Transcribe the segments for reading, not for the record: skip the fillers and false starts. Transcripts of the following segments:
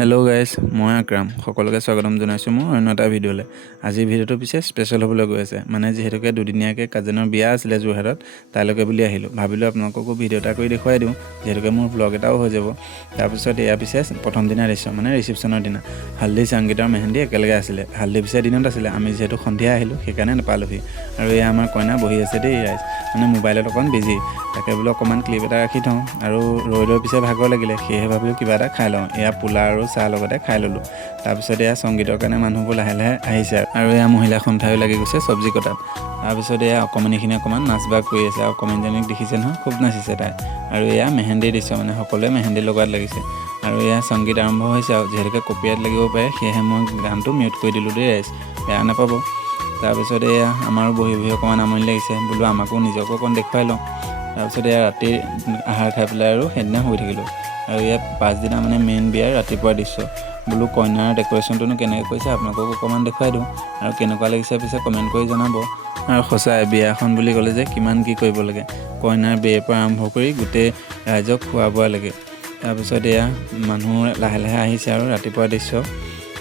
Hello' guys, মই আক্ৰাম সকলোকে স্বাগতম জনাইছোঁ মোৰ অন্য এটা ভিডিঅ'লৈ। আজিৰ ভিডিঅ'টো পিছে স্পেচিয়েল হ'বলৈ গৈ আছে, মানে যিহেতুকে দুদিনীয়াকৈ কাজিনৰ বিয়া আছিলে যোৰহাটত, তালৈকে বুলি আহিলোঁ। ভাবিলোঁ আপোনালোককো ভিডিঅ' এটা কৰি দেখুৱাই দিওঁ, যিহেতুকে মোৰ ব্লগ এটাও হৈ যাব। তাৰপিছত এয়া পিছে প্ৰথম দিনা দৃশ্য, মানে ৰিচিপশ্যনৰ দিনা হালধি সংগীত আৰু মেহেন্দি একেলগে আছিলে। হালধি পিছে দিনত আছিলে, আমি যিহেতু সন্ধিয়া আহিলোঁ সেইকাৰণে নাপালোহি। আৰু এয়া আমাৰ কইনা বহি আছে দেই ৰাইজ, মানে মোবাইলত অকণমান বিজি। তাকে বোলো অকণমান ক্লিপ এটা ৰাখি থওঁ, আৰু ৰৈ পিছে ভাগৰ লাগিলে, সেয়েহে ভাবিলোঁ কিবা এটা খাই লওঁ। এয়া পোলা আৰু চাহ লগতে খাই ল'লোঁ। তাৰপিছত এয়া সংগীতৰ কাৰণে মানুহবোৰ লাহে লাহে আহিছে, আৰু এয়া মহিলা সন্থায়ো লাগি গৈছে চব্জি কটাত। তাৰপিছত এয়া অকণমানিখিনি অকণমান নাচ বাগ কৰি আছে, আৰু অকণমানিজনীক দেখিছে নহয়, খুব নাচিছে তাই। আৰু এয়া মেহেন্দি দৃশ্য, মানে সকলোৱে মেহেন্দি লগাত লাগিছে। আৰু এয়া সংগীত আৰম্ভ হৈছে, আৰু যিহেতুকে কপিৰাইট লাগিব পাৰে সেয়েহে মই গানটো মিউট কৰি দিলোঁ দেই ৰাইজ, বেয়া নাপাব। তাৰপিছত এয়া আমাৰো বহি অকণমান আমনি লাগিছে, বোলো আমাকো নিজকো অকণ দেখুৱাই লওঁ। তাৰপিছত এয়া ৰাতি আহাৰ খাই পেলাই আৰু সেইদিনা শুই থাকিলোঁ। আৰু ইয়াত পাছদিনা মানে মেইন বিয়াৰ ৰাতিপুৱাৰ দৃশ্য। বোলো কইনাৰ ডেক'ৰেশ্যনটোনো কেনেকৈ কৰিছে আপোনালোকক অকণমান দেখুৱাই দিওঁ, আৰু কেনেকুৱা লাগিছে পিছে কমেণ্ট কৰি জনাব। আৰু সঁচাই বিয়াখন বুলি ক'লে যে কিমান কি কৰিব লাগে, কইনাৰ বিয়াৰ পৰা আৰম্ভ কৰি গোটেই ৰাইজক খোৱা বোৱা লাগে। তাৰপিছত এয়া মানুহ লাহে লাহে আহিছে, আৰু ৰাতিপুৱা দৃশ্য।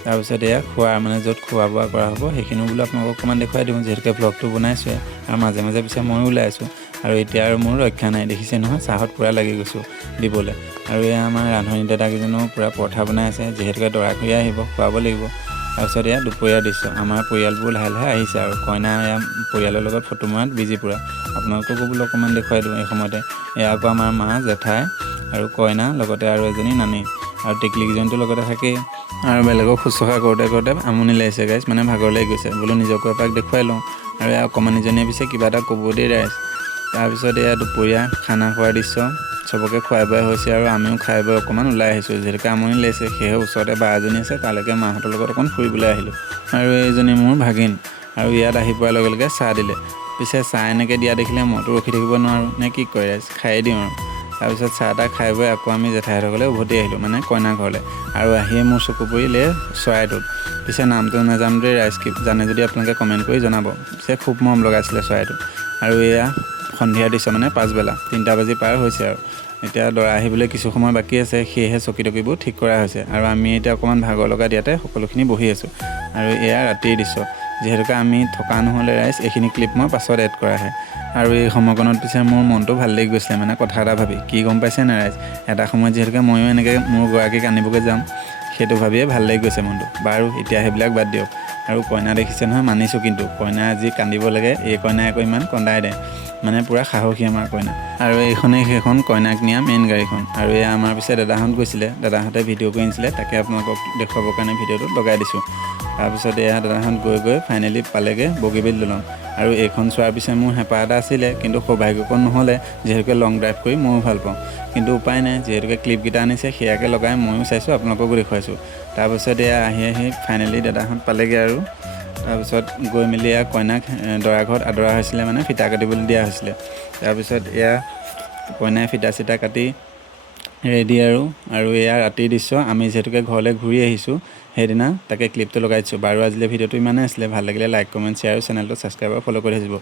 তাৰপিছত এয়া মানে য'ত খোৱা বোৱা কৰা হ'ব সেইখিনিও বোলো আপোনালোকক অকণমান দেখুৱাই দিওঁ, যিহেতুকে ভ্লগটো বনাইছোঁৱে। আৰু মাজে মাজে পিছে ময়ো ওলাই আছোঁ, আৰু এতিয়া আৰু মোৰ ৰক্ষা নাই, দেখিছে নহয় চাহত পূৰা লাগি গৈছোঁ দিবলৈ। আৰু এয়া আমাৰ ৰান্ধনি দাদাকেইজনেও পূৰা পৰঠা বনাই আছে, যিহেতুকে দৰা ঘৰীয়া আহিব, খুৱাব লাগিব। তাৰপিছত এয়া দুপৰীয়াৰ দৃশ্য, আমাৰ পৰিয়ালবোৰ লাহে লাহে আহিছে, আৰু কইনা এয়া পৰিয়ালৰ লগত ফটো মৰাত বিজি পূৰা। আপোনালোককো বোলো অকণমান দেখুৱাই দিওঁ এই সময়তে। এয়া আকৌ আমাৰ মা, জেঠাই আৰু কইনা, লগতে আৰু এজনী নানী, আৰু টিকলিকেইজনীটো লগতে থাকেই। আৰু বেলেগক শুশ্ৰূষা কৰোঁতে কৰোঁতে আমনি লাগিছে গাইজ, মানে ভাগৰ লাগি গৈছে, বোলো নিজকো এপাক দেখুৱাই লওঁ। আৰু এয়া অকণমানিজনীয়ে পিছে কিবা এটা ক'ব দেই ৰাইজ। তাৰপিছত এয়া দুপৰীয়া খানা খোৱাৰ দৃশ্য, চবকে খুৱাই বোৱাই হৈছে, আৰু আমিও খাই বৈ অকণমান ওলাই আহিছোঁ, যিহেতুকে আমনি লাগিছে। সেয়েহে ওচৰতে বা এজনী আছে, তালৈকে মাহঁতৰ লগত অকণ ফুৰিবলৈ আহিলোঁ। আৰু এইজনী মোৰ ভাগিন, আৰু ইয়াত আহি পোৱাৰ লগে লগে চাহ দিলে। পিছে চাহ এনেকৈ দিয়া দেখিলে মইতো ৰখি থাকিব নোৱাৰোঁ, নে কি কয় ৰাইজ, খায়েই দিওঁ আৰু। তাৰপিছত চাহ তাহ খাই বৈ আকৌ আমি জেঠাইহঁতৰ ঘৰলৈ উভতি আহিলোঁ, মানে কইনা ঘৰলৈ। আৰু আহিয়ে মোৰ চকু পৰিলে চৰাইটোত। পিছে নামটো নাজানো দেই ৰাইজ, জানে যদি আপোনালোকে কমেণ্ট কৰি জনাব। পিছে খুব মৰম লগাইছিলে চৰাইটো। আৰু এয়া সন্ধিয়া দৃশ্য, মানে পাছবেলা 3টা বাজি পাৰ হৈছে, আৰু এতিয়া দৰা আহিবলৈ কিছু সময় বাকী আছে, সেয়েহে চকী টকীবোৰ ঠিক কৰা হৈছে। আৰু আমি এতিয়া অকণমান ভাগৰ লগা দিয়াতে সকলোখিনি বহি আছোঁ। আৰু এয়া ৰাতিৰ দৃশ্য, যিহেতুকে আমি থকা নহ'লে ৰাইজ, এইখিনি ক্লিপ মই পাছত এড কৰাহে। আৰু এই সময়কণত পিছে মোৰ মনটো ভাল লাগি গৈছিলে, মানে কথা এটা ভাবি, কি গম পাইছে নাই ৰাইজ, এটা সময়ত যিহেতুকে ময়ো এনেকৈ মোৰ গৰাকীক আনিবগৈ যাম, সেইটো ভাবিয়ে ভাল লাগি গৈছে মনটো। বাৰু এতিয়া সেইবিলাক বাদ দিয়ক। আৰু কইনা দেখিছে নহয়, মানিছোঁ কিন্তু কইনা আজি কান্দিব লাগে, এই কইনাই আকৌ ইমান কন্দাই দে, মানে পূৰা সাহসী আমাৰ কইনা। আৰু এইখনেই সেইখন কইনাক নিয়া মেইন গাড়ীখন। আৰু এয়া আমাৰ পিছে দাদাহঁত গৈছিলে, দাদাহঁতে ভিডিঅ' কৰি আনিছিলে, তাকে আপোনালোকক দেখুৱাবৰ কাৰণে ভিডিঅ'টো লগাই দিছোঁ। তাৰপিছত এয়া দাদাহঁত গৈ ফাইনেলি পালেগৈ বগীবিল দলং। আৰু এইখন চোৱাৰ পিছে মোৰ হেঁপাহ এটা আছিলে, কিন্তু সৌভাগ্যকণ নহ'লে, যিহেতুকে লং ড্ৰাইভ কৰি ময়ো ভাল পাওঁ। কিন্তু উপায় নাই, যিহেতুকে ক্লিপকেইটা আনিছে সেয়াকে লগাই ময়ো চাইছোঁ, আপোনালোককো দেখুৱাইছোঁ। তাৰপিছত এয়া আহি ফাইনেলি দাদাহঁত পালেগৈ। আৰু তাৰপিছত গৈ মেলি এয়া কইনাক দৰা ঘৰত আদৰা হৈছিলে, মানে ফিটা কাটিবলৈ দিয়া হৈছিলে। তাৰপিছত এয়া কইনাই ফিটা চিটা কাটি ৰেডি, আৰু এয়া ৰাতিৰ দৃশ্য। আমি যিহেতুকে ঘৰলৈ ঘূৰি আহিছোঁ সেইদিনা, তাকে ক্লিপটো লগাই দিছোঁ। বাৰু আজিলৈ ভিডিঅ'টো ইমানেই আছিলে, ভাল লাগিলে লাইক কমেণ্ট শ্বেয়াৰ আৰু চেনেলটো ছাবস্ক্ৰাইব আৰু ফ'ল' কৰি থাকিব।